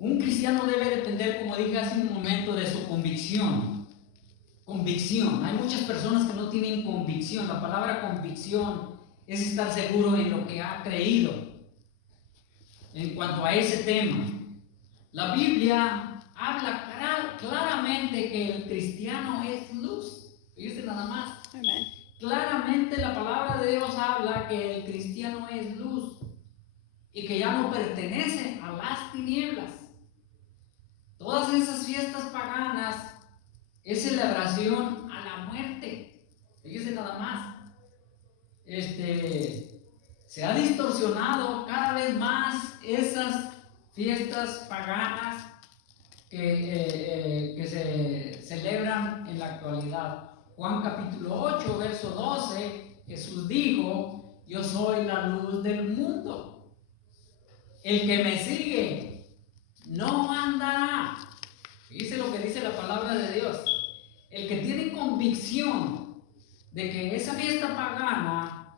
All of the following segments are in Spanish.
Un cristiano debe depender, como dije hace un momento, de su convicción. Convicción. Hay muchas personas que no tienen convicción. La palabra convicción es estar seguro en lo que ha creído. En cuanto a ese tema, la Biblia habla claramente que el cristiano es luz. Fíjense nada más. Amen. Claramente la palabra de Dios habla que el cristiano es luz y que ya no pertenece a las tinieblas. Todas esas fiestas paganas es celebración a la muerte. Fíjense nada más. Se ha distorsionado cada vez más esas fiestas paganas que se celebran en la actualidad. Juan capítulo 8, verso 12, Jesús dijo: yo soy la luz del mundo. El que me sigue no andará. Dice lo que dice la palabra de Dios. El que tiene convicción de que esa fiesta pagana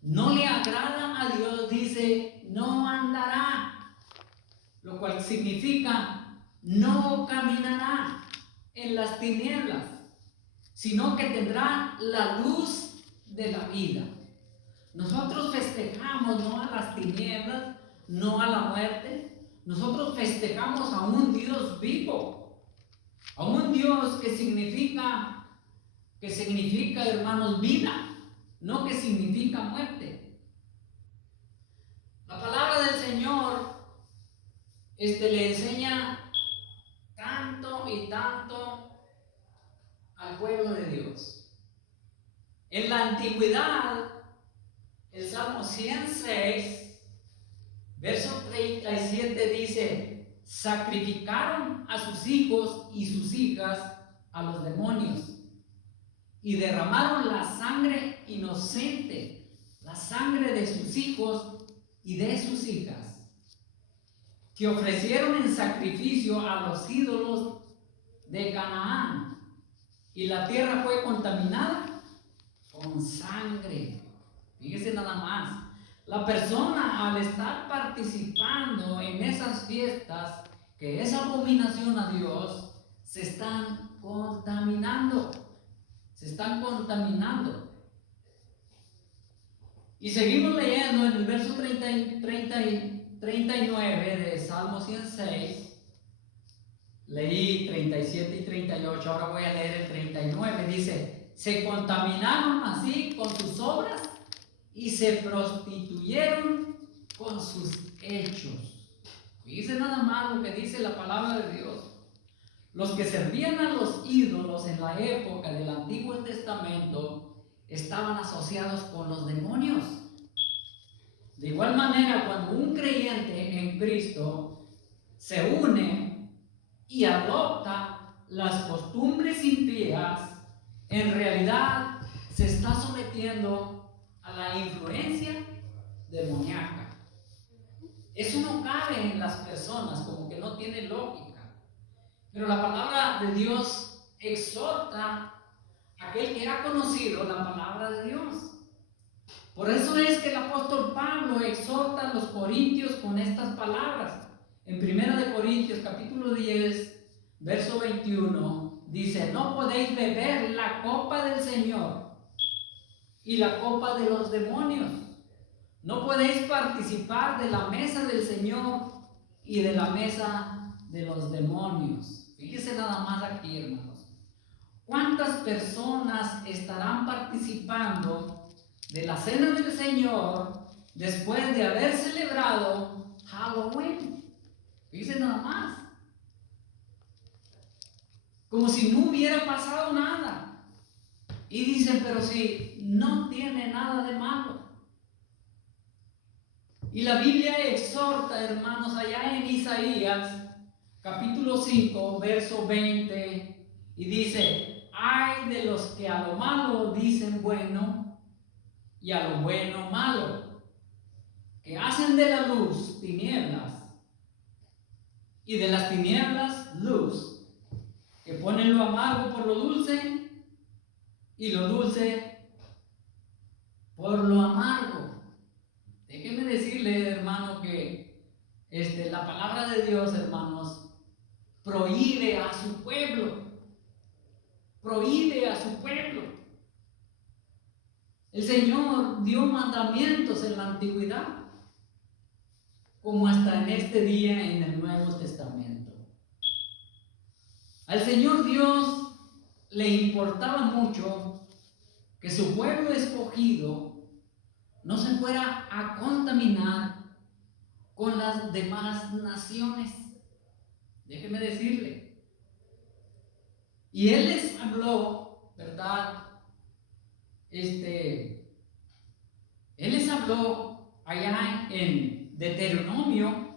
no le agrada a Dios, dice, no andará. Lo cual significa no caminará en las tinieblas, sino que tendrá la luz de la vida. Nosotros festejamos no a las tinieblas, no a la muerte. Nosotros festejamos a un Dios vivo, a un Dios que significa, hermanos, vida, no que significa muerte. La palabra del Señor le enseña tanto y tanto al pueblo de Dios. En la antigüedad, el Salmo 106, verso 37 dice: sacrificaron a sus hijos y sus hijas a los demonios y derramaron la sangre inocente, la sangre de sus hijos y de sus hijas, que ofrecieron en sacrificio a los ídolos de Canaán, y la tierra fue contaminada con sangre. Fíjese nada más, la persona al estar participando en esas fiestas, que es abominación a Dios, se están contaminando. Y seguimos leyendo en el verso 39 de Salmo 106. Leí 37 y 38, ahora voy a leer el 39. Dice: se contaminaron así con sus obras y se prostituyeron con sus hechos. Fíjense nada más lo que dice la palabra de Dios. Los que servían a los ídolos en la época del Antiguo Testamento estaban asociados con los demonios. De igual manera, cuando un creyente en Cristo se une y adopta las costumbres impías, en realidad se está sometiendo a la influencia demoníaca. Eso no cabe en las personas, como que no tiene lógica. Pero la palabra de Dios exhorta a aquel que ha conocido la palabra de Dios. Por eso es que el apóstol Pablo exhorta a los corintios con estas palabras. En 1 Corintios capítulo 10, verso 21, dice: no podéis beber la copa del Señor y la copa de los demonios. No podéis participar de la mesa del Señor y de la mesa de los demonios. Fíjese nada más aquí, hermanos. ¿Cuántas personas estarán participando de la cena del Señor después de haber celebrado Halloween? Fíjese nada más. Como si no hubiera pasado nada. Y dicen: pero si no tiene nada de malo. Y la Biblia exhorta, hermanos, allá en Isaías capítulo 5, verso 20, y dice: ay de los que a lo malo dicen bueno y a lo bueno malo, que hacen de la luz tinieblas y de las tinieblas luz, que ponen lo amargo por lo dulce y lo dulce por lo amargo. Déjeme decirle, hermano, que la palabra de Dios, hermanos, prohíbe a su pueblo. Prohíbe a su pueblo. El Señor dio mandamientos en la antigüedad, como hasta en este día en el Nuevo Testamento. Al Señor Dios le importaba mucho que su pueblo escogido no se fuera a contaminar con las demás naciones. Déjeme decirle. Y Él les habló, ¿verdad? Él les habló allá en Deuteronomio,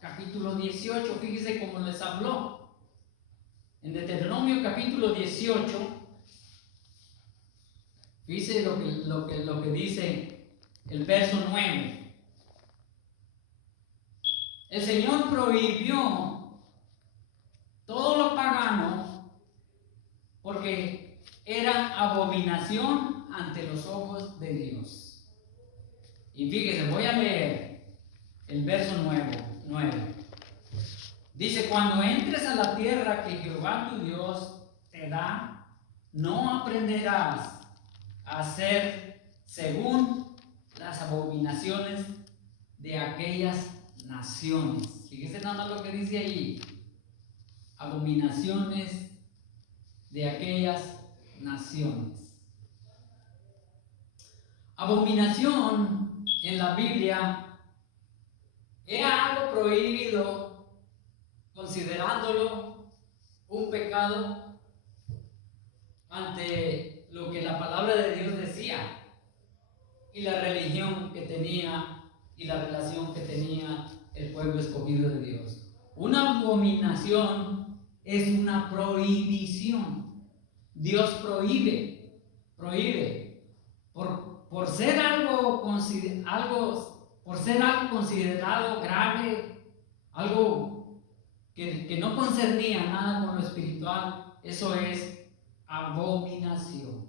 capítulo 18. Fíjese cómo les habló. En Deuteronomio, capítulo 18, fíjese lo que dice el verso 9. El Señor prohibió todo lo pagano porque era abominación ante los ojos de Dios. Y fíjese, voy a leer el verso 9. Dice: cuando entres a la tierra que Jehová tu Dios te da, no aprenderás a hacer según las abominaciones de aquellas naciones. Fíjese nada más lo que dice allí: abominaciones de aquellas naciones. Abominación en la Biblia era algo prohibido, considerándolo un pecado ante lo que la palabra de Dios decía y la religión que tenía y la relación que tenía el pueblo escogido de Dios. Una abominación es una prohibición. Dios prohíbe por ser algo considerado grave, algo que no concernía nada con lo espiritual. Eso es abominación.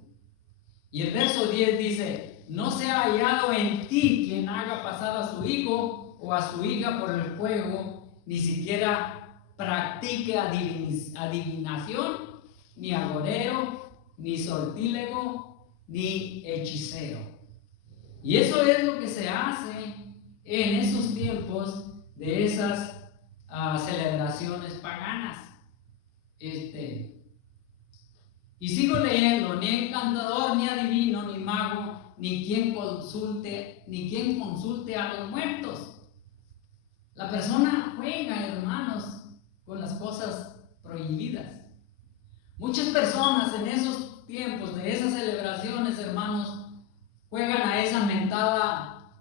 Y el verso 10 dice: no sea hallado en ti quien haga pasar a su hijo o a su hija por el fuego, ni siquiera practique adivinación, ni agorero, ni sortílego, ni hechicero. Y eso es lo que se hace en esos tiempos de esas celebraciones paganas. Y sigo leyendo: ni encantador, ni adivino, ni mago, ni quien consulte a los muertos. La persona juega, hermanos, con las cosas prohibidas. Muchas personas en esos tiempos de esas celebraciones, hermanos, juegan a esa mentada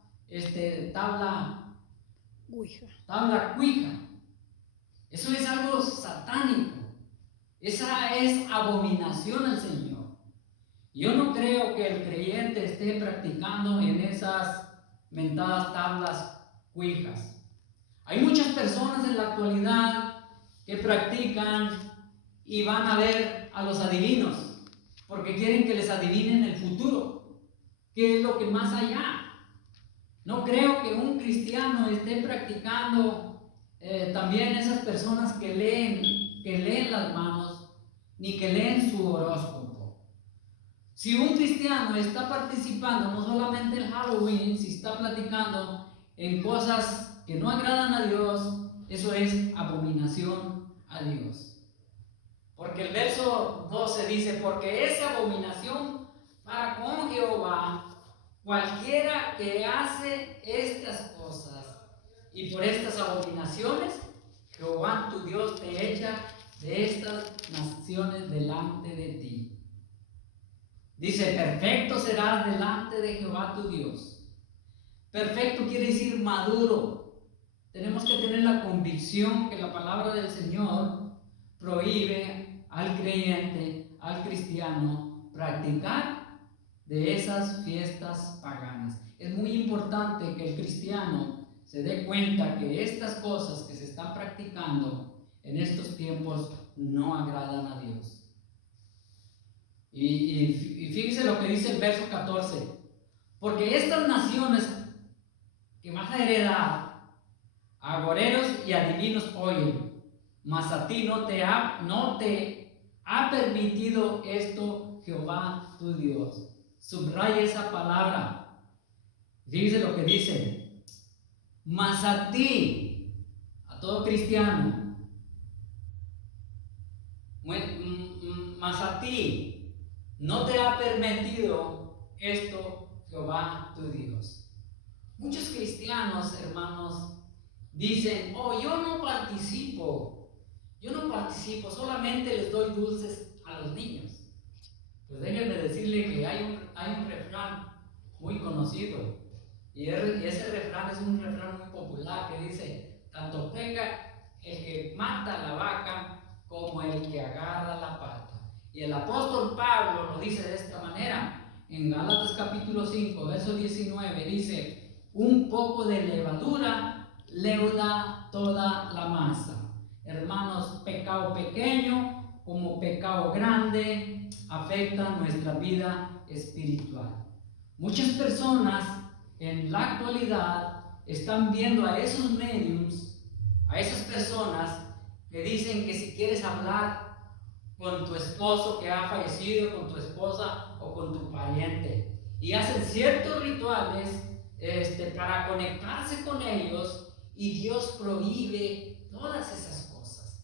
tabla cuija. Eso es algo satánico. Esa es abominación al Señor. Yo no creo que el creyente esté practicando en esas mentadas tablas cuijas. Hay muchas personas en la actualidad que practican y van a ver a los adivinos porque quieren que les adivinen el futuro, qué es lo que más allá. No creo que un cristiano esté practicando también esas personas que leen las manos, ni que leen su horóscopo. Si un cristiano está participando no solamente en Halloween, si está platicando en cosas que no agradan a Dios, eso es abominación a Dios. Porque el verso 12 dice: porque es abominación para con Jehová cualquiera que hace estas cosas, y por estas abominaciones Jehová tu Dios te echa de estas naciones delante de ti. Dice: perfecto serás delante de Jehová tu Dios. Perfecto quiere decir maduro. Tenemos que tener la convicción que la palabra del Señor prohíbe al creyente, al cristiano, practicar de esas fiestas paganas. Es muy importante que el cristiano se dé cuenta que estas cosas que se están practicando en estos tiempos no agradan a Dios. Y fíjese lo que dice el verso 14: porque estas naciones que vas a heredar agoreros y adivinos oyen, mas a ti no te ha permitido esto Jehová tu Dios. Subraya esa palabra. Fíjese lo que dice. Mas a ti, a todo cristiano, mas a ti no te ha permitido esto Jehová tu Dios. Muchos cristianos, hermanos, dicen, oh, yo no participo, solamente les doy dulces a los niños. Pues déjenme decirle que hay un refrán muy conocido, y ese refrán es un refrán muy popular que dice, tanto peca el que mata a la vaca como el que agarra la pata. Y el apóstol Pablo lo dice de esta manera, en Gálatas capítulo 5, verso 19, dice, un poco de levadura leuda toda la masa. Hermanos, pecado pequeño como pecado grande afecta nuestra vida espiritual. Muchas personas en la actualidad están viendo a esos mediums, a esas personas que dicen que si quieres hablar con tu esposo que ha fallecido, con tu esposa o con tu pariente, y hacen ciertos rituales para conectarse con ellos, y Dios prohíbe todas esas cosas.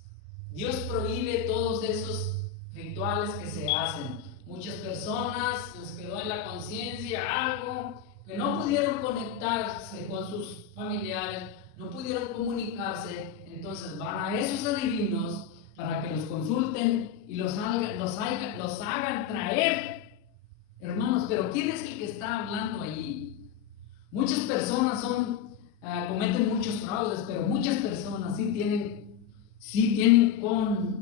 Dios prohíbe todos esos rituales que se hacen. Muchas personas les quedó en la conciencia algo, que no pudieron conectarse con sus familiares, no pudieron comunicarse, entonces van a esos adivinos para que los consulten y los hagan traer. Hermanos, pero ¿quién es el que está hablando allí? Muchas personas cometen muchos fraudes, pero muchas personas sí tienen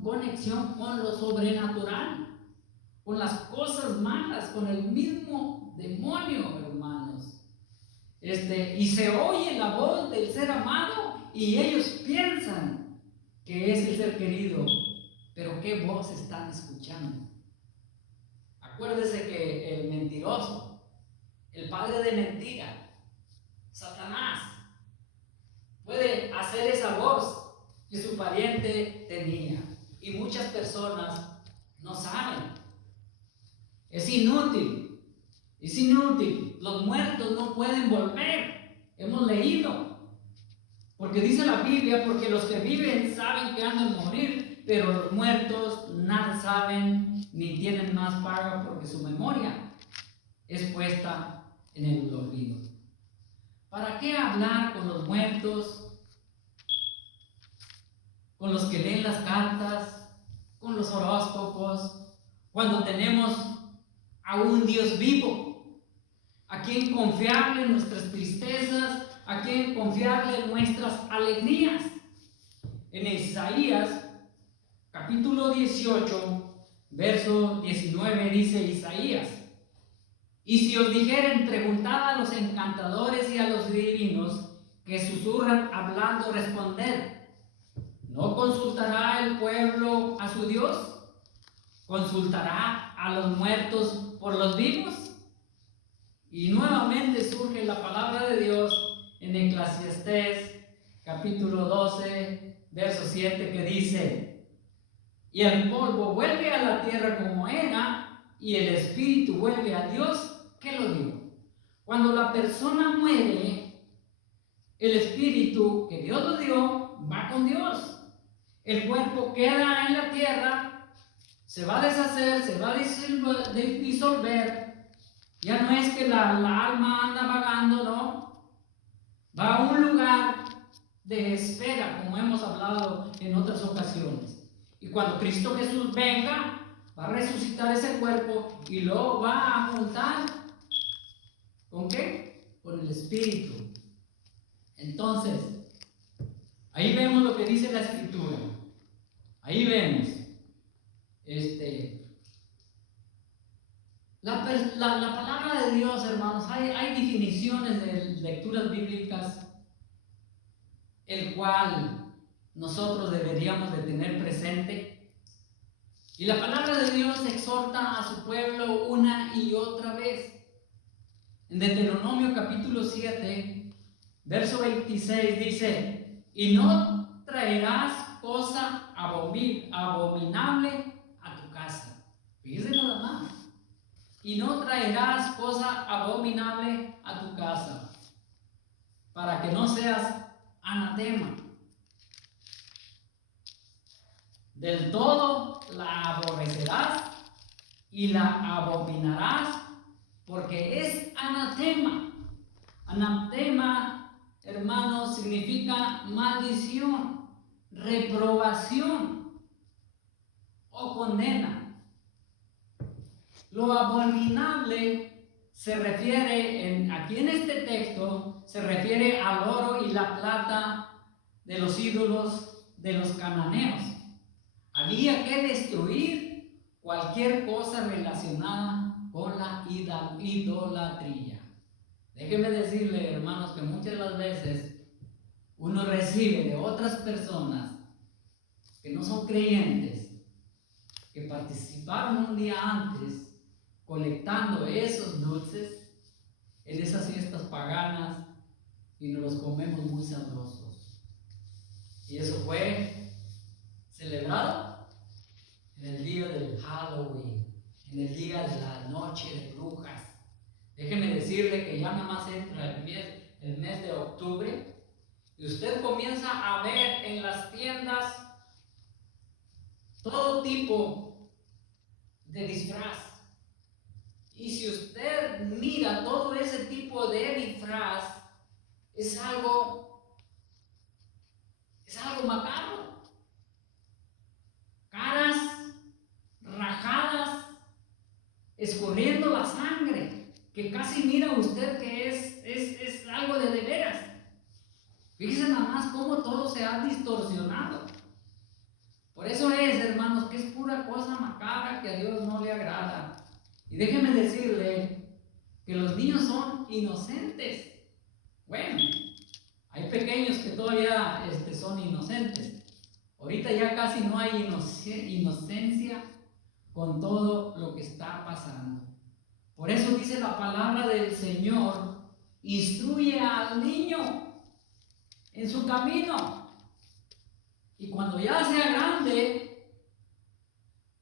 conexión con lo sobrenatural, con las cosas malas, con el mismo demonio, hermanos. Y se oye la voz del ser amado y ellos piensan que es el ser querido, pero ¿qué voz están escuchando? Acuérdese que el mentiroso, el padre de mentira, Satanás, puede hacer esa voz que su pariente tenía, y muchas personas no saben. Es inútil, los muertos no pueden volver, hemos leído, porque dice la Biblia, porque los que viven saben que han de morir, pero los muertos nada saben ni tienen más paga, porque su memoria es puesta en el olvido. ¿Para qué hablar con los muertos, con los que leen las cartas, con los horóscopos, cuando tenemos a un Dios vivo, a quien confiarle nuestras tristezas, a quien confiarle nuestras alegrías? En Isaías capítulo 18, verso 19 dice Isaías: y si os dijeren, preguntad a los encantadores y a los divinos que susurran hablando, responded, ¿no consultará el pueblo a su Dios? ¿Consultará a los muertos por los vivos? Y nuevamente surge la palabra de Dios en Eclesiastés capítulo 12, verso 7, que dice: y el polvo vuelve a la tierra como era, y el espíritu vuelve a Dios. ¿Qué lo digo? Cuando la persona muere, el espíritu que Dios lo dio va con Dios. El cuerpo queda en la tierra, se va a deshacer, se va a disolver. Ya no es que la alma anda vagando, no. Va a un lugar de espera, como hemos hablado en otras ocasiones. Y cuando Cristo Jesús venga, va a resucitar ese cuerpo y lo va a juntar. ¿Con qué? Con el Espíritu. Entonces, ahí vemos lo que dice la Escritura. Ahí vemos la palabra de Dios, hermanos. Hay definiciones de lecturas bíblicas, el cual nosotros deberíamos de tener presente. Y la palabra de Dios exhorta a su pueblo una y otra vez. En Deuteronomio capítulo 7, verso 26 dice: y no traerás cosa abominable a tu casa. Fíjense nada más. Y no traerás cosa abominable a tu casa, para que no seas anatema. Del todo la aborrecerás y la abominarás, porque es anatema. Anatema, hermanos, significa maldición, reprobación o condena. Lo abominable se refiere, aquí en este texto, se refiere al oro y la plata de los ídolos de los cananeos. Había que destruir cualquier cosa relacionada con la idolatría. Déjenme decirle, hermanos, que muchas de las veces uno recibe de otras personas que no son creyentes, que participaron un día antes colectando esos dulces en esas fiestas paganas y nos los comemos muy sabrosos. Y eso fue celebrado en el día del Halloween, en el día de la noche de brujas. Déjeme decirle que ya nada más entra el mes de octubre y usted comienza a ver en las tiendas todo tipo de disfraz. Y si usted mira todo ese tipo de disfraz, es algo macabro. Caras rajadas, escurriendo la sangre, que casi mira usted que es algo de veras. Fíjense nada más cómo todo se ha distorsionado. Por eso es, hermanos, que es pura cosa macabra que a Dios no le agrada. Y déjeme decirle que los niños son inocentes. Bueno, hay pequeños que todavía son inocentes. Ahorita ya casi no hay inocencia con todo lo que está pasando. Por eso dice la palabra del Señor: instruye al niño en su camino, y cuando ya sea grande,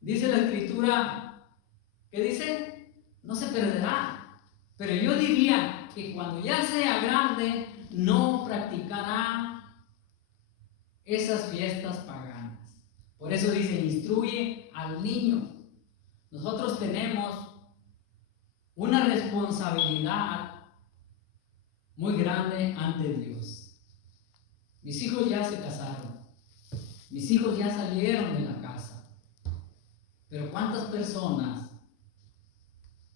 dice la Escritura, ¿qué dice? No se perderá. Pero yo diría que cuando ya sea grande, no practicará esas fiestas paganas. Por eso dice: instruye al niño. Nosotros tenemos una responsabilidad muy grande ante Dios. Mis hijos ya se casaron, mis hijos ya salieron de la casa, pero ¿cuántas personas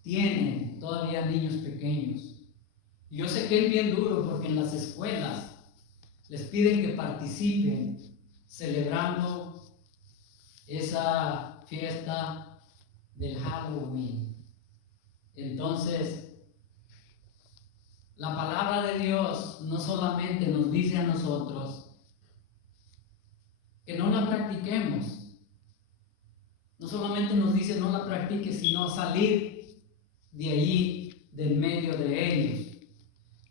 tienen todavía niños pequeños? Y yo sé que es bien duro, porque en las escuelas les piden que participen celebrando esa fiesta del Halloween. Entonces, la palabra de Dios no solamente nos dice a nosotros que no la practiquemos, no solamente nos dice no la practiques, sino salir de allí, del medio de ellos.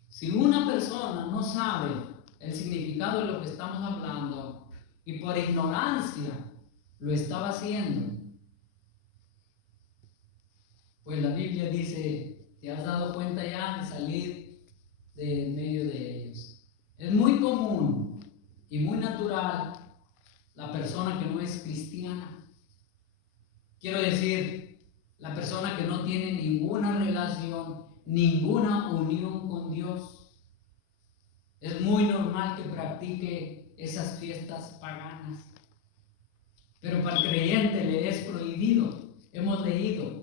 Si una persona no sabe el significado de lo que estamos hablando y por ignorancia lo estaba haciendo, pues la Biblia dice: ¿te has dado cuenta ya de salir de en medio de ellos? Es muy común y muy natural la persona que no es cristiana. Quiero decir, la persona que no tiene ninguna relación, ninguna unión con Dios. Es muy normal que practique esas fiestas paganas. Pero para el creyente le es prohibido. Hemos leído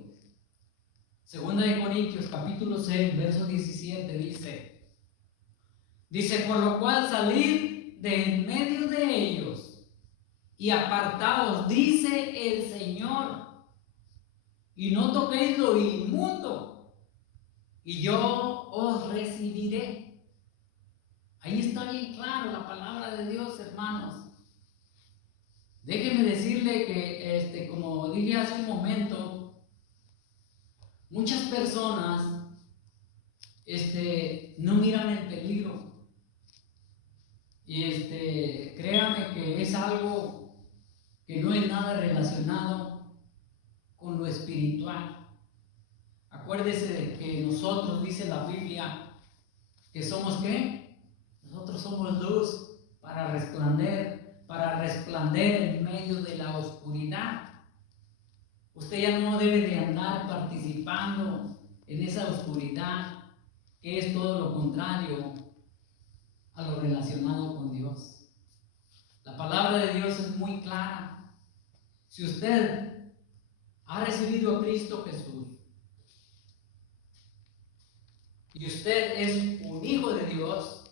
2 de Corintios capítulo 6, verso 17, dice: por lo cual salid de en medio de ellos y apartaos, dice el Señor, y no toquéis lo inmundo, y yo os recibiré. Ahí está bien claro la palabra de Dios, hermanos. Déjeme decirle que, como dije hace un momento, muchas personas no miran el peligro. Y créame que es algo que no es nada relacionado con lo espiritual. Acuérdese de que nosotros, dice la Biblia, que somos ¿qué? Nosotros somos luz para resplandecer en medio de la oscuridad. Usted ya no debe de andar participando en esa oscuridad, que es todo lo contrario a lo relacionado con Dios. La palabra de Dios es muy clara. Si usted ha recibido a Cristo Jesús y usted es un hijo de Dios,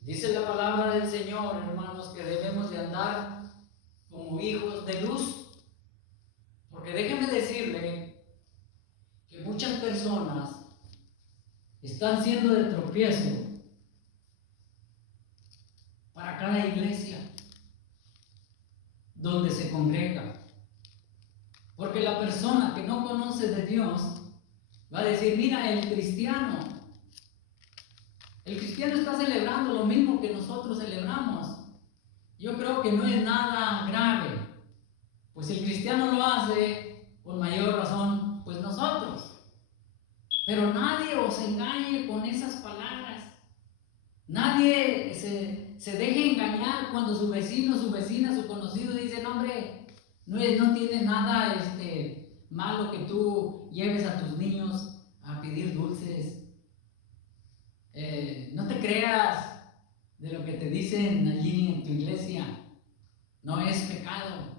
dice la palabra del Señor, hermanos, que debemos de andar como hijos de luz. Porque déjenme decirle que muchas personas están siendo de tropiezo para cada iglesia donde se congrega. Porque la persona que no conoce de Dios va a decir, mira, el cristiano está celebrando lo mismo que nosotros celebramos. Yo creo que no es nada grave, pues el cristiano lo hace con mayor razón, pues nosotros. Pero nadie os engañe con esas palabras. Nadie se deje engañar cuando su vecino, su vecina, su conocido dice, no, hombre, no tiene nada malo que tú lleves a tus niños a pedir dulces. No te creas de lo que te dicen allí en tu iglesia. No es pecado.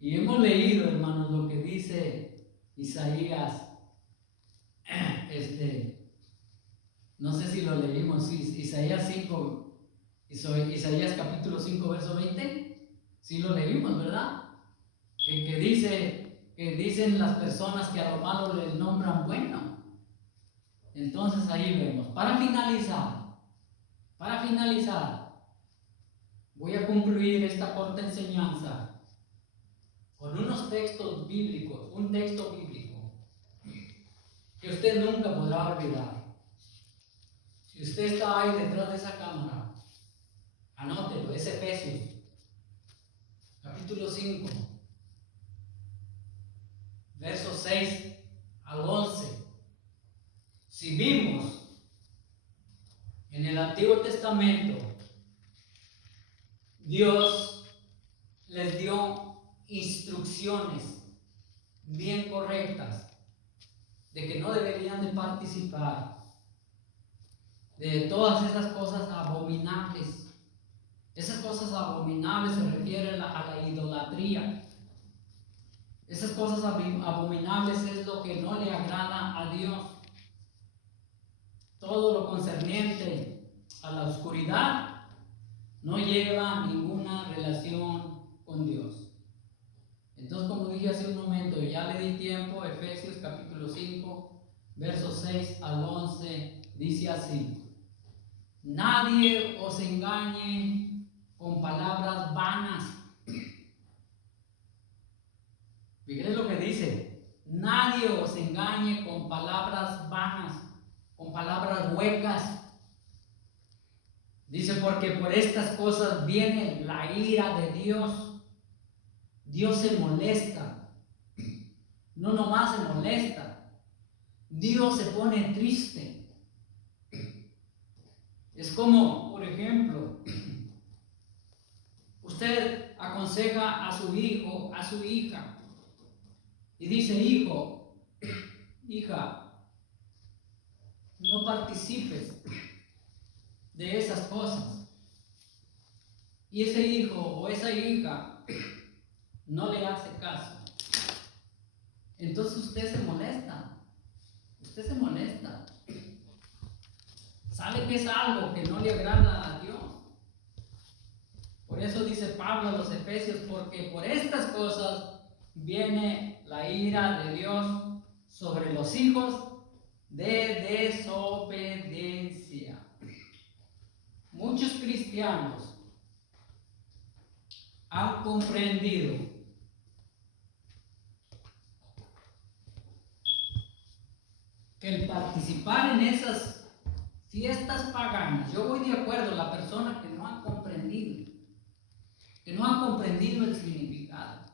Y hemos leído, hermanos, lo que dice Isaías. No sé si lo leímos, Isaías 5, Isaías capítulo 5, verso 20. Sí lo leímos, ¿verdad? Que dicen las personas que a lo malo les nombran bueno. Entonces ahí vemos. Para finalizar, voy a concluir esta corta enseñanza con unos textos bíblicos, un texto bíblico que usted nunca podrá olvidar. Si usted está ahí detrás de esa cámara, anótelo, es Efesios, capítulo 5, versos 6 al 11. Si vimos en el Antiguo Testamento, Dios les dio instrucciones bien correctas de que no deberían de participar de todas esas cosas abominables. Esas cosas abominables se refieren a la idolatría. Esas cosas abominables es lo que no le agrada a Dios. Todo lo concerniente a la oscuridad no lleva ninguna relación con Dios. Entonces, como dije hace un momento, ya le di tiempo, Efesios capítulo 5, versos 6 al 11, dice así: nadie os engañe con palabras vanas. Fíjense lo que dice: nadie os engañe con palabras vanas, con palabras huecas. Dice, porque por estas cosas viene la ira de Dios. Dios se molesta. No nomás se molesta, Dios se pone triste. Es como, por ejemplo, usted aconseja a su hijo, a su hija, y dice: hijo, hija, no participes de esas cosas. Y ese hijo o esa hija no le hace caso. Entonces usted se molesta. Sabe que es algo que no le agrada a Dios. Por eso dice Pablo a los Efesios: porque por estas cosas viene la ira de Dios sobre los hijos de desobediencia. Muchos cristianos han comprendido que el participar en esas fiestas paganas. Yo voy de acuerdo, la persona que no ha comprendido el significado,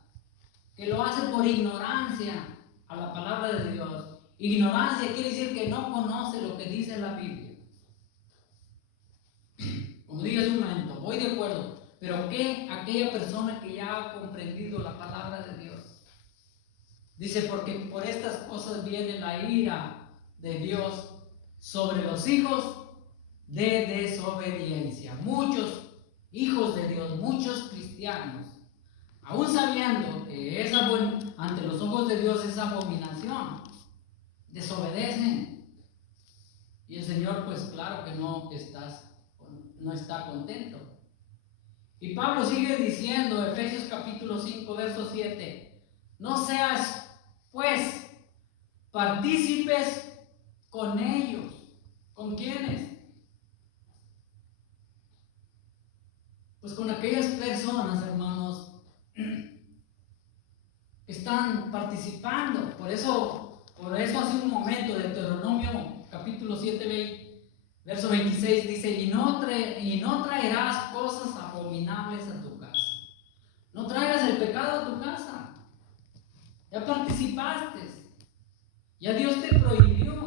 que lo hace por ignorancia a la palabra de Dios. Ignorancia quiere decir que no conoce lo que dice la Biblia. Como dije hace un momento, voy de acuerdo, pero ¿qué aquella persona que ya ha comprendido la palabra de Dios? Dice, porque por estas cosas viene la ira de Dios sobre los hijos de desobediencia. Muchos hijos de Dios, muchos cristianos, aún sabiendo que ante los ojos de Dios es abominación, desobedecen. Y el Señor, pues claro que no está contento. Y Pablo sigue diciendo, Efesios capítulo 5, verso 7, no seas pues partícipes con ellos. ¿Con quiénes? Pues con aquellas personas, hermanos, que están participando. Por eso hace un momento, Deuteronomio capítulo 7, verso 26 dice, y no traerás cosas abominables a tu casa. No traigas el pecado a tu casa. Ya participaste. Ya Dios te prohibió.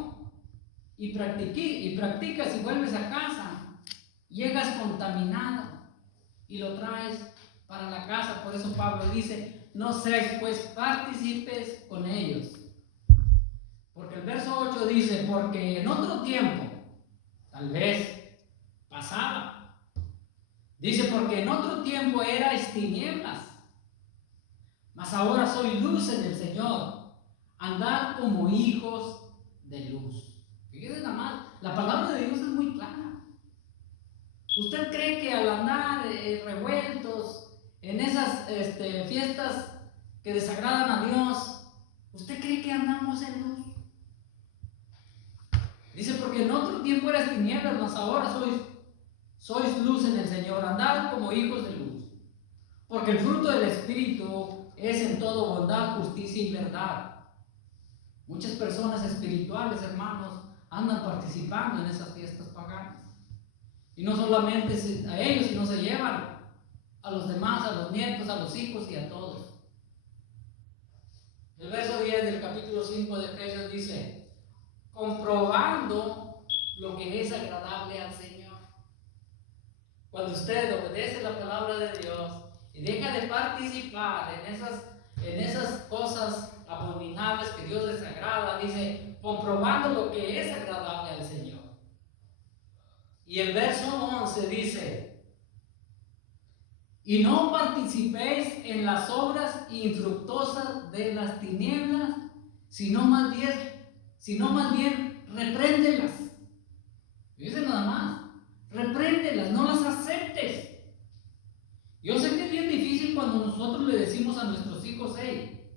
Y practicas y vuelves a casa. Llegas contaminado y lo traes para la casa. Por eso Pablo dice, no seáis pues partícipes con ellos. Porque el verso 8 dice, porque en otro tiempo, tal vez pasaba, dice, porque en otro tiempo erais tinieblas, mas ahora soy luz en el Señor, andad como hijos de luz. Fíjense nada más, la palabra de Dios es muy clara. ¿Usted cree que al andar revueltos en esas fiestas que desagradan a Dios, usted cree que andamos en luz? Dice, porque en otro tiempo eras tinieblas, mas ahora sois luz en el Señor, andad como hijos de luz. Porque el fruto del Espíritu es en todo bondad, justicia y verdad. Muchas personas espirituales, hermanos, andan participando en esas fiestas paganas. Y no solamente a ellos, sino se llevan a los demás, a los nietos, a los hijos y a todos. El verso 10 del capítulo 5 de Efesios dice, comprobando lo que es agradable al Señor. Cuando usted obedece la palabra de Dios y deja de participar en esas cosas abominables que Dios desagrada, dice, comprobando lo que es agradable al Señor. Y el verso 11 dice, y no participéis en las obras infructuosas de las tinieblas, sino más bien repréndelas. Dice nada más, repréndelas, no las aceptes. Yo sé que es bien difícil cuando nosotros le decimos a nuestros hijos, hey,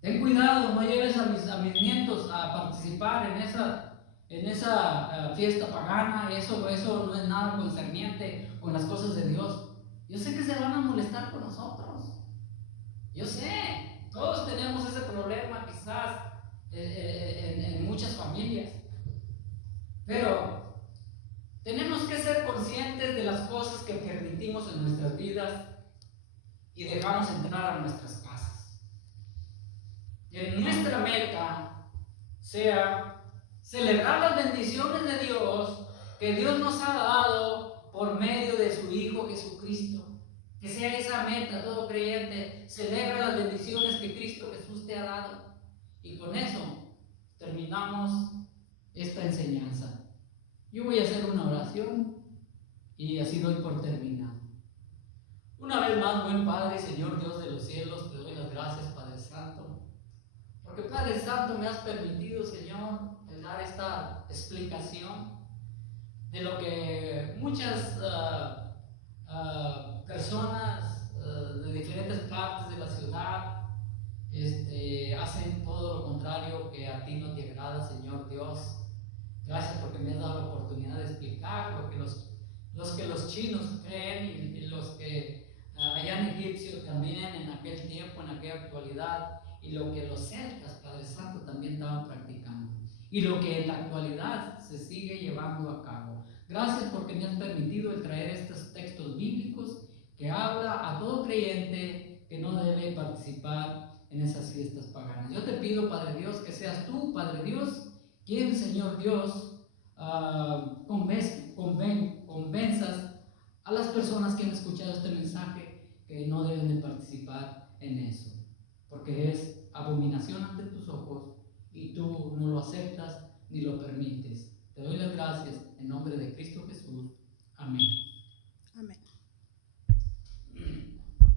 ten cuidado, no lleves a mis nietos a participar en esa fiesta pagana, eso no es nada concerniente con las cosas de Dios. Yo sé que se van a molestar con nosotros. Yo sé, todos tenemos ese problema quizás en muchas familias. Pero tenemos que ser conscientes de las cosas que permitimos en nuestras vidas y dejamos entrar a nuestras casas. Que nuestra meta sea celebrar las bendiciones de Dios que Dios nos ha dado por medio de su Hijo Jesucristo. Que sea esa meta, todo creyente, celebra las bendiciones que Cristo Jesús te ha dado. Y con eso terminamos esta enseñanza. Yo voy a hacer una oración y así doy por terminado. Una vez más, buen Padre, Señor Dios de los cielos, te doy las gracias, Padre Santo. Porque Padre Santo me has permitido, Señor, el dar esta explicación de lo que muchas personas de diferentes partes de la ciudad hacen todo lo contrario que a ti no te agrada, Señor Dios. Gracias porque me has dado la oportunidad de explicar lo que los chinos creen y los que allá en Egipcio también en aquel tiempo, en aquella actualidad, y lo que los celtas, Padre Santo, también estaban practicando. y lo que en la actualidad se sigue llevando a cabo. Gracias porque me has permitido el traer estos textos bíblicos que habla a todo creyente que no debe participar en esas fiestas paganas. Yo te pido, Padre Dios, que seas tú, Padre Dios, quien, Señor Dios, convenzas a las personas que han escuchado este mensaje que no deben de participar en eso, porque es abominación ante tus ojos y tú no lo aceptas ni lo permites. Te doy las gracias en nombre de Cristo Jesús.